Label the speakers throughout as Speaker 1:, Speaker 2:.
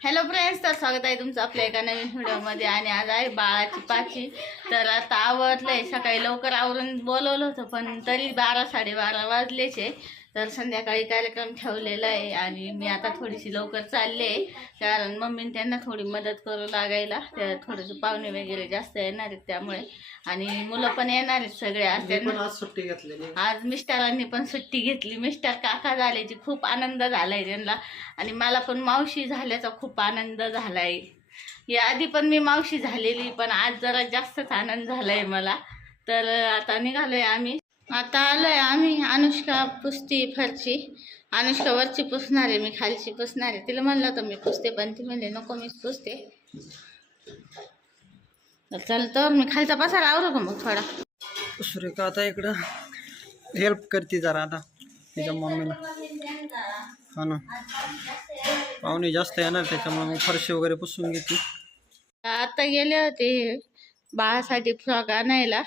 Speaker 1: Hello friends तर स्वागत आहे तुमचं आपल्या एका नवीन व्हिडिओमध्ये आणि आज आहे बाळाची पाची. तर आता आवडलंय सकाळी लवकर आवरून बोलवलं होतं पण तरी बारा साडेबारा वाजलेचे. तर संध्याकाळी कार्यक्रम ठेवलेला आहे आणि मी आता थोडीशी लवकर चालले आहे. कारण मम्मीने त्यांना थोडी मदत करू लागायला. त्या थोडेसे पाहुणे वगैरे जास्त येणार आहेत त्यामुळे. आणि मुलं पण येणार आहेत सगळे आज त्यांना.
Speaker 2: सुट्टी घेतलेली
Speaker 1: आज मिस्टरांनी पण सुट्टी घेतली. मिस्टर काका झाल्याची खूप आनंद झालाय त्यांना. आणि मला पण मावशी झाल्याचा खूप आनंद झालाय. या आधी पण मी मावशी झालेली पण आज जरा जास्तच आनंद झालाय मला. तर आता निघालोय आम्ही. आता आलोय आम्ही. अनुष्का पुसती फरची. अनुष्का वरची पुसणार आहे मी खालची पुसणार. आहे तिला म्हणलं तर मी पुसते पण ती म्हणले नको मीच पुसते. चल तर मी खालचा पसारा आवरू का मग थोडा?
Speaker 2: सुरेखा आता इकडं? हेल्प करते जरा आता. तिच्या मम्मीला. हा ना. पाहुणे जास्त येणार त्याच्यामुळे मग फरशी वगैरे पुसून घेते.
Speaker 1: आता गेले होते बाळासाठी फ्रॉक आणायला.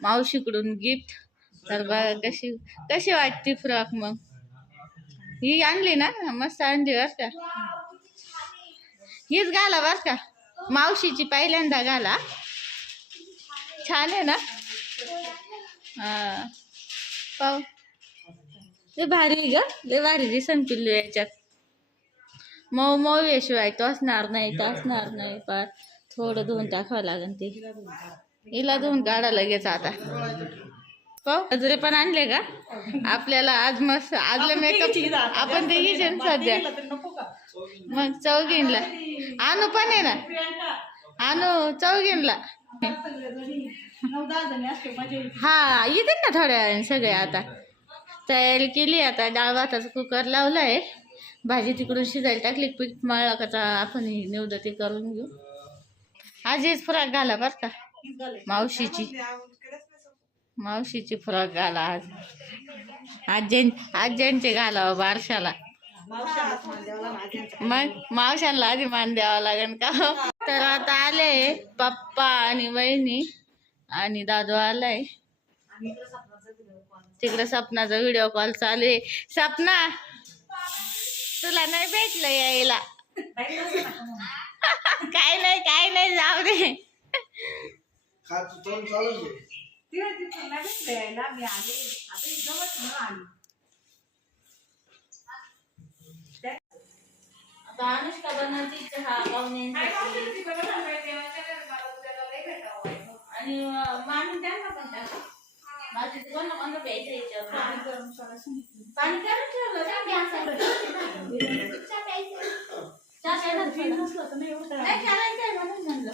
Speaker 1: मावशीकडून गिफ्ट. तर बघा कशी कशी वाटते फ्रॉक मग? ही आणली ना मस्त आणली बर का. हीच घाला बर का. मावशीची पहिल्यांदा घाला. छान आहे ना? हा. पाहू. ते भारी ग. लय भारी दिसन पिल्लू याच्यात. मऊ मऊ याशिवाय तो असणार नाही तो असणार नाही. पण थोडं धुवून टाकावं लागेल ते. हिला धुवून काढा लगेच आता. पाहू गजरे पण आणले का? आपल्याला आज मस्त आजला मेकअप आपण ते ना सध्या. मग चौघींला. आणू पण आहे ना? आणू चौघींला. हा येते ना थोड्या वेळाने सगळे आता. तयारी केली आता डाळ भाताचा कुकर लावलाय. भाजी तिकडून शिजायला टाकली पीठ मळला का आपण निवड ते करून घेऊ. आजीच फ्रॉक घाला बर का मावशीची. मावशीची फ्रॉक घाला आज. आज्यां आज्यांचे घालावं बारशाला. मग मावशांना आधी मान द्यावा लागेल का? तर आता आले पप्पा आणि वहिनी आणि दादू आलाय. तिकडे सपनाचा व्हिडिओ कॉल चालू आहे. सपना तुला नाही भेटलं यायला. काय नाही काय नाही जाऊ दे. आता अनुष्का बनवती चहा पाहुण्यांसाठी आणि मांडून त्यांना पण टाका माझी कोणा कोणा प्यायचं याच्यावर. पाणी गरम ठेवलं? चहा प्यायचा? चहा प्यायला थोडं. नाही करायचंय म्हणून म्हणलं.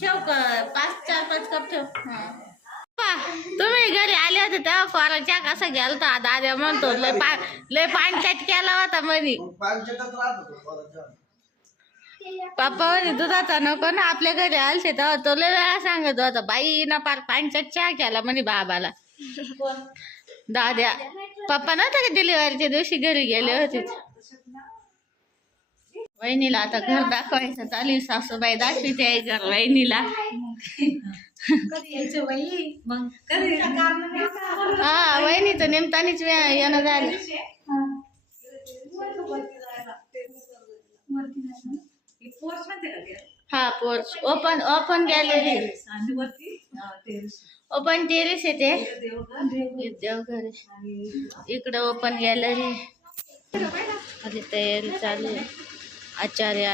Speaker 1: ठेव का? पाच चार पाच कप ठेव. हा. पप्पा, तुम्ही घरी आले होते तेव्हा कोराच्या कसा गेलता? दादा म्हणतो लय पा लय पाणचट केला होता म्हणे. पप्पा म्हणे दुधाचा नको ना आपल्या घरी आलते तेव्हा तो लय वेळा सांगत होता बाई ना पार पाणचट चहा केला म्हणे बाबाला. दाद्या पप्पा नव्हता का डिलिव्हरीच्या दिवशी घरी गेले होते? वहिनीला आता घर दाखवायचं चालू. सासूबाई दाखविते आहे घर वहिनीला. हा वहिनीचं नेमतानीच वे- येणं झालं. हा porch open open gallery open terrace येते देवघर इकडं ओपन गॅलरी तयारी चालू आहे. आचार्य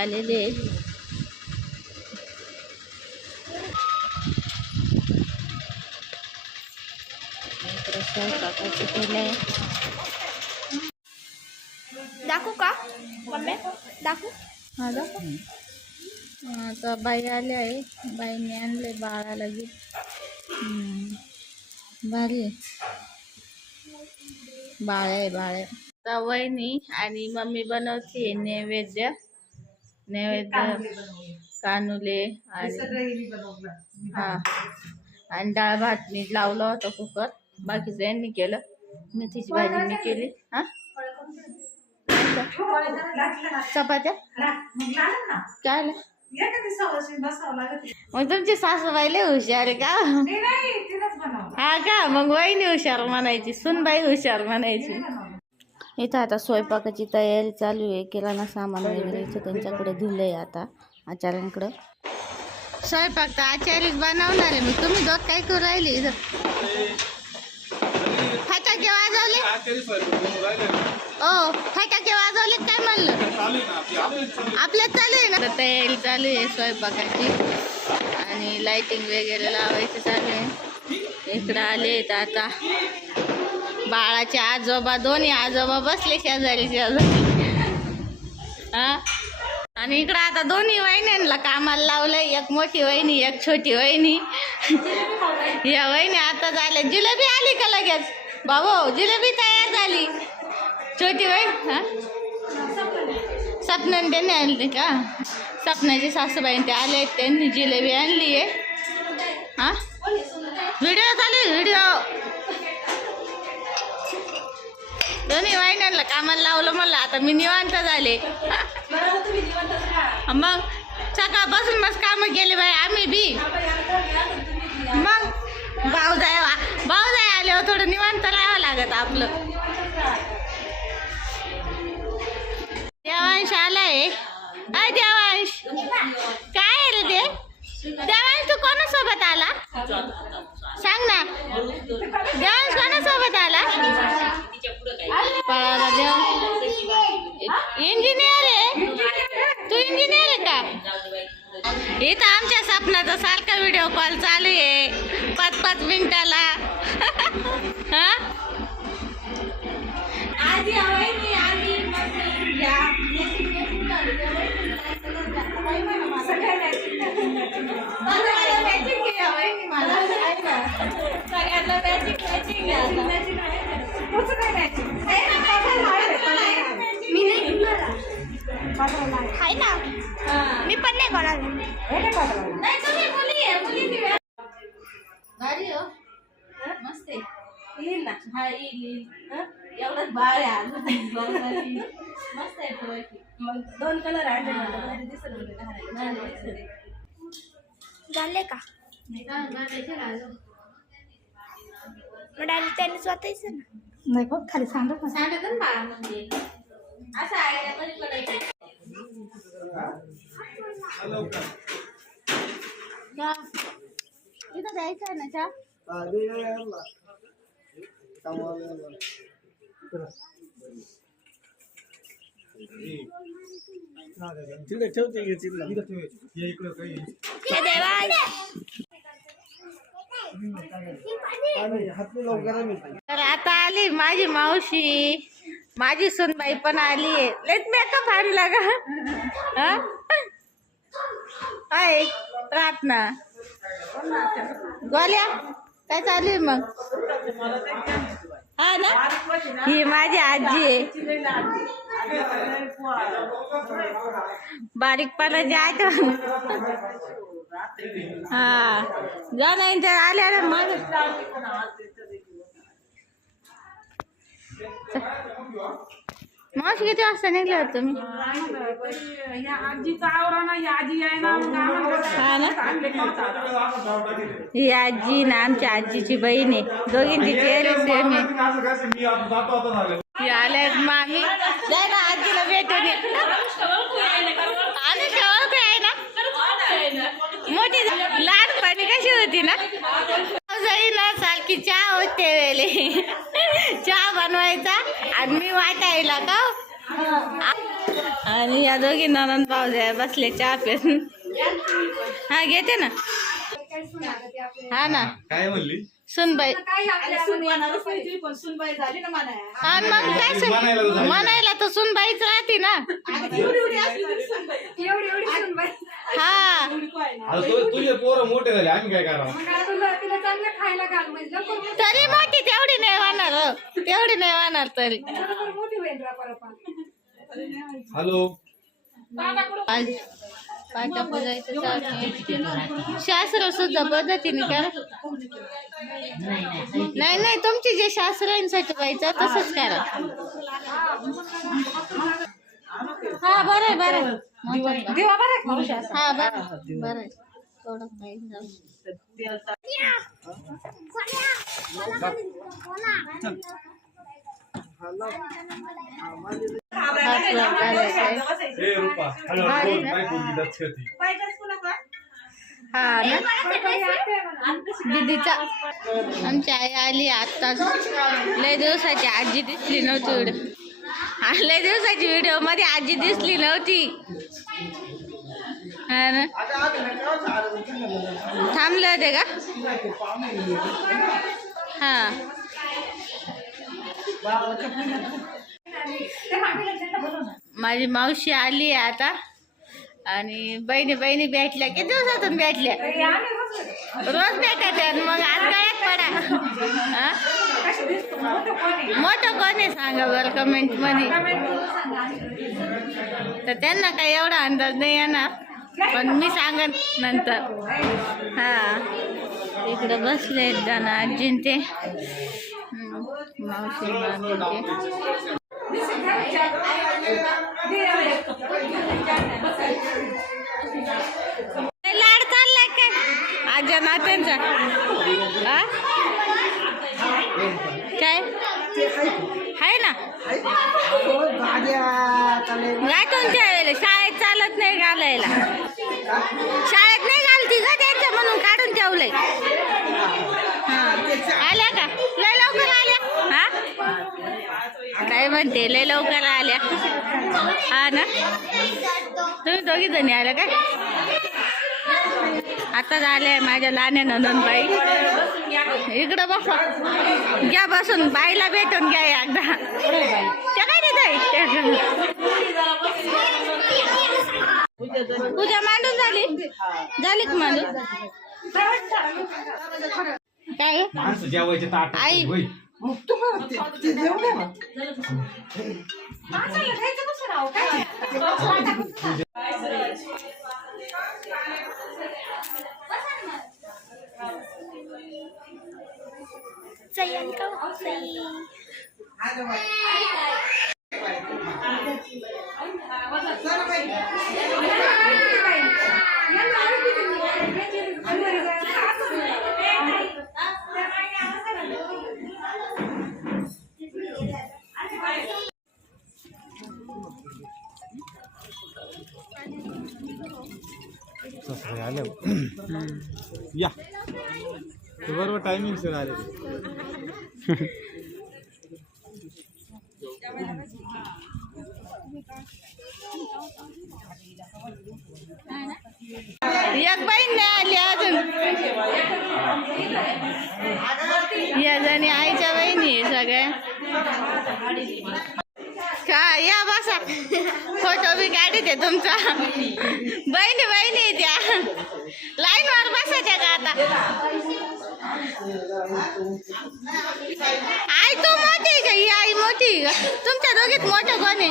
Speaker 3: दाखवू का? मम्मी दाखवू?
Speaker 1: हा दाखव. आता बाई आल्या आहे. बाईने आणले बाळाला गिफ्ट भारी आहे. बाळ आहे बाळ. आहे आता वहिनी आणि मम्मी बनवते नैवेद्य. नैवेद्य कानुले आणि हा आणि डाळ भात मी लावला होता कुकर. बाकीचं यांनी केलं. मेथीची भाजी मी केली. हा? चपात्या? काय? मग तुमची सासूबाई लय हुशार का? हा का? मग वहिनी हुशार म्हणायची सुनबाई हुशार म्हणायची. इथं आता स्वयंपाकाची तयारी चालू आहे. किराणा सामान वगैरे इथं त्यांच्याकडे आहे आता आचार्यांकडं स्वयंपाक तर आचार्यच बनवणार आहे. मग तुम्ही दोघ काय करू राहिले इथं? फटाके वाजवले? ओ फटाके वाजवले काय म्हणलं? आपलं चालू आहे ना? तयारी चालू आहे स्वयंपाकाची. आणि लाइटिंग वगैरे लावायचं चालू आहे. इकडं आले आता. बाळाचे आजोबा दोन्ही आजोबा बसले शेजारी शेजारी. हा? आणि इकडं आता दोन्ही वहिन्यांना कामाला लावलंय. एक मोठी वहिनी एक छोटी वहिनी. या वहिनी आता झाल्या. जिलेबी आली का लगेच? भाऊ जिलेबी तयार झाली. छोटी वहिनी सपनाने त्यांनी आणली का? सपनाची सासूबाईने ते आले त्यांनी जिलेबी आणली आहे. हा? व्हिडिओ चालू व्हिडिओ. दोन्ही वाहिन्यांना कामाला लावलं मला आता मी निवांत झाले. मग सकाळपासून मस्त कामं केली बाई आम्ही बी. मग भाऊजाय भाऊजाय आल्यावर थोडं निवांत राहावं लागत आपलं. देवांश आलाय. अय देवांश. काय आहे रे ते? देवांश तू कोणासोबत आला? सांग ना. देवांश कोणासोबत आला? पळाला देव इंजिनियर आहे? तू इंजिनियर आहे का? इथं आमच्या सपनाचा सारखा व्हिडिओ कॉल चालू आहे. पाच पाच मिनिटाला. हा?
Speaker 3: आहे ना. मी पण नाही कोणाला
Speaker 1: हो मस्त आहे. येईल ना. हा येईल येईल. एवढंच बाळ आहे अजून. मस्त आहे पोरगी.
Speaker 4: मग दोन कलर आणले दिसत.
Speaker 3: झाले का? मग डायरेक्ट त्यांनी स्वतःच ना
Speaker 4: नाही. बघ खाली सांडत
Speaker 1: सांगत ना बाळा म्हणजे असं आयडिया कधी पडायची का? इथं द्यायचं आहे ना
Speaker 3: हे देवा
Speaker 1: तर आता आली माझी मावशी. माझी सुनबाई पण आली आहे. लेट मेकअप आणला का हा? प्रार्थना गोल्या काय चालू आहे मग? हा ना? ही माझी आजी आहे. बारीकपणाची आठवण. हा जा नाही तर आल्या ना मग मावशी किती वाजता निघले होते तुम्ही
Speaker 4: आजीचा आवरा ना आजी आहे ना मग आम्हाला
Speaker 1: हा ना ही आजी ना आमच्या आजीची बहीण आहे दोघींची चेहरे सेम आहे ही आल्या मामी जाय ना आजीला भेटून ये. आणि ओळख आहे ना मोठी लहानपणी कशी होती ना? जाई ना सारखी चहा होते वेळे चहा बनवायचा आणि मी वाटायला का? आणि या दोघी ननंद भाऊ बसले चहा पिऊन. हा घेते ना. हा ना.
Speaker 5: काय म्हणली?
Speaker 1: सुनबाई.
Speaker 4: पण सुनबाई झाली ना
Speaker 1: हा मग काय सुन-
Speaker 5: म्हणायला तर झाली.
Speaker 1: म्हणायला तर सुनबाईच राहते ना.
Speaker 4: एवढी एवढी असली तरी सुनबाई. एवढी एवढी सुनबाई.
Speaker 1: हा.
Speaker 4: एवढी काय ना.
Speaker 5: आता तु- तुझे पोरं मोठे झाले आम्ही काय करावं?
Speaker 4: तिला चांगलं खायला घाल म्हणजे लवकर
Speaker 1: तरी मोठी तेवढी नाही वाहणार हो. तेवढी नाही वाहणार तरी.
Speaker 4: मोठी होईल
Speaker 5: हॅलो.
Speaker 1: आज पाटा पूजायचं. शास्त्र सुद्धा पद्धतीने करा नाही नाही तुमची जे शास्त्र आहे साठी पाहिजे तसंच करा हा बरं आहे बरं आहे.
Speaker 4: दिवा बरं आहे
Speaker 1: हा बरं आहे. बरं आहे. थोडं जाऊ. हा ना दीदीचा. आमची आई आली आत्ताच लय दिवसाची आजी दिसली नव्हती. व्हिडिओ लय दिवसाची व्हिडिओमध्ये आजी दिसली नव्हती. थांबले होते का हा. माझी मावशी आली आहे आता. आणि बहिणी बहिणी भेटल्या. किती दिवसातून भेटल्या? रोज भेटत मग आज काय पडा? मोठं कोण आहे सांगा बरं कमेंटमध्ये? तर त्यांना काही एवढा अंदाज नाही येणार. पण मी सांगन नंतर. हा. इकडं बसले जण आजीन ते. मावशी लाड चाललाय काय? आजा नात्यांचा. हा? काय? आहे ना? गाठूनच्या वेळेला शाळेत चालत नाही घालायला. शाळेत नाही घालती ग त्यांच्या म्हणून काढून ठेवलंय. हा आल्या का? लय लवकर काय म्हणते? लय लवकर आल्या. हा ना? तुम्ही दोघी जणी आल्या काय? आताच आल्या माझ्या लहान नंदनबाई. इकडं बसा. घ्या बसून. बाईला भेटून घ्या एकदा. त्या काय देत आहे पूजा मांडून झाली? झाली का मांडून? काय? ग?
Speaker 5: माणसं जेवायचे ताट
Speaker 1: आई.
Speaker 5: होय
Speaker 3: सई आणि का सई
Speaker 5: या बरोबर टायमिंग सर आले.
Speaker 1: एक बहीण नाही आली अजून. या जणी आईच्या बहिणी आहे सगळ्या. का या बसा. फोटो बी काढते ते तुमचा. बहिणी बहिणी आहे त्या. लाईन वर बसायच्या का आता? आई तू मोठी आहे का? ही आई मोठी का? तुमच्या दोघीत मोठं कोण आहे?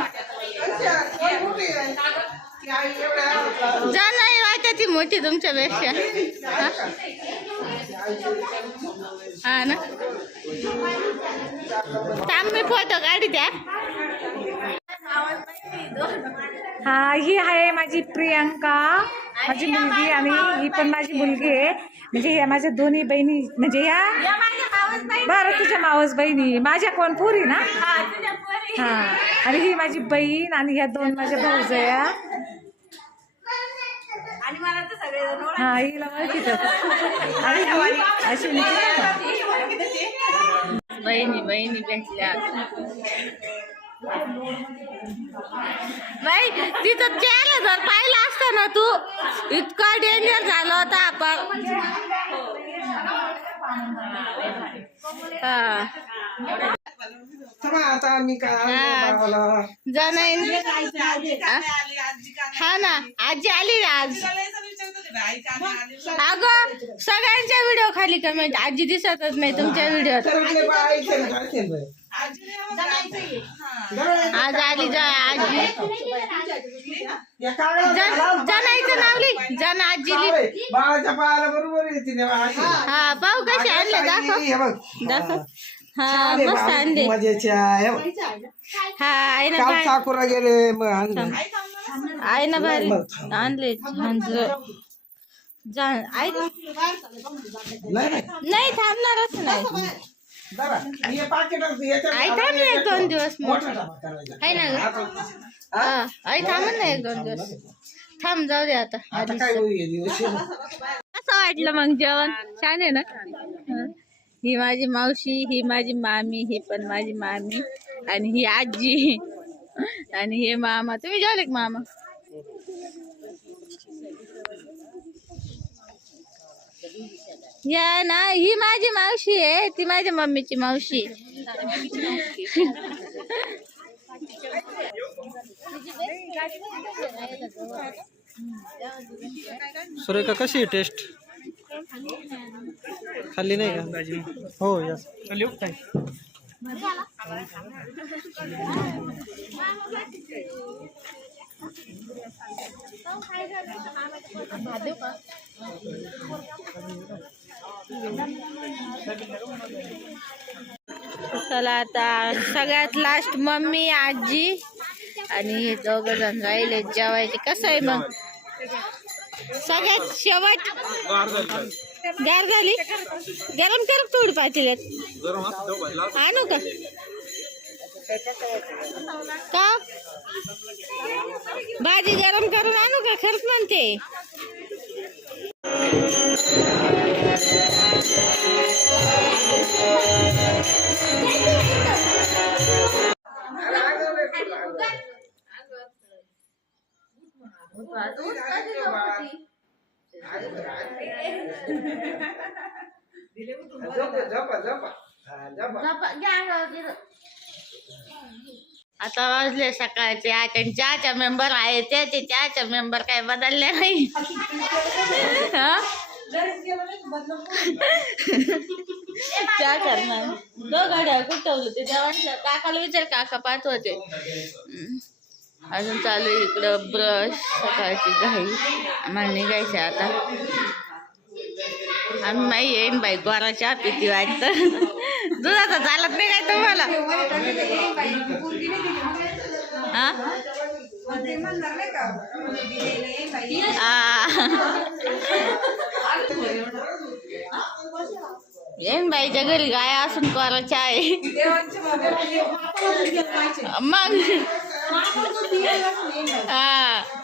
Speaker 1: जा नाही वाटत ती मोठी तुमच्यापेक्षा. हा? हा ना? थांब मी फोटो काढी द्या.
Speaker 4: हा ही आहे माझी प्रियंका. माझी मुलगी आणि ही पण माझी मुलगी आहे. म्हणजे या माझ्या दोन्ही बहिणी म्हणजे या? बरं तुझ्या मावस बहिणी. माझ्या कोण? पुरी ना? हा आणि ही माझी बहीण आणि ह्या दोन माझ्या भाऊजया हा हिला आणि ही अश्विनीची
Speaker 1: बहिणी बहिणी भेटल्या. बाई तिथं चेहरा जर पाहिला असता ना तू इतका डेंजर झाला होता आपण. हा.
Speaker 2: आता आम्ही काय
Speaker 1: हा. ना? आजी आली आज? अगं सगळ्यांच्या व्हिडिओ खाली कमेंट आजी दिसतच नाही तुमच्या व्हिडिओत आज आली जा आजी जन- जनाईचं नाव लिह. जन आजी लिह.
Speaker 2: बाळाच्या पायाला बरोबर येते ना अशी.
Speaker 1: हा पाहू कसे आणले
Speaker 2: हे
Speaker 1: दाखव. दाखव. हा मस्त आणले.
Speaker 2: हे.
Speaker 1: हा आहे ना
Speaker 2: साकुरा गेले मग आणले.
Speaker 1: आहे ना भारी आणले छान जा ऐक
Speaker 2: नाही नाही.
Speaker 1: नाही थांबणारच नाही. ना एक दोन दिवस मग. आहे ना ग. हा, आई थांब ना एक दोन दिवस. थांब जाऊ दे आता. कसं वाटलं मग जेवण. छान आहे ना? हं. ही माझी मावशी ही माझी मामी ही पण माझी मामी आणि ही आजी. आणि हे मामा. तुम्ही जेवले का मामा? या ना ही माझी मावशी आहे ती माझ्या मम्मीची मावशी. आहे.
Speaker 2: सुरेखा कशी आहे टेस्ट खाल्ली नाही का? भाजी हो जास्त
Speaker 1: चला आता सगळ्यात लास्ट मम्मी आजी आणि हे दोघ जण राहिले. जेवायचे. कसं आहे मग? सगळ्यात शेवट गार झाली? गरम कर थोडी पातेल्यात. आणू का? का? भाजी गरम करून आणू का? खरंच म्हणते. आता वाजले सकाळचे आठ आणि चहाच्या मेंबर आहे त्याचे चहाच्या मेंबर काय बदलले नाही चहा करणार दो गाड्या कुठं ठेवलं ते जेवण काकाला विचार काका पाठवते. अजून चालू आहे इकडं ब्रश सकाळची घाई. आम्हाला निघायचं आता. आम्ही माही येईन बाई गोरा चहा पिती वाटतं. दुधाचा चालत नाही काय तुम्हाला? हा? येईन बाईच्या घरी गाय असून कोरा चहा आहे मग हा.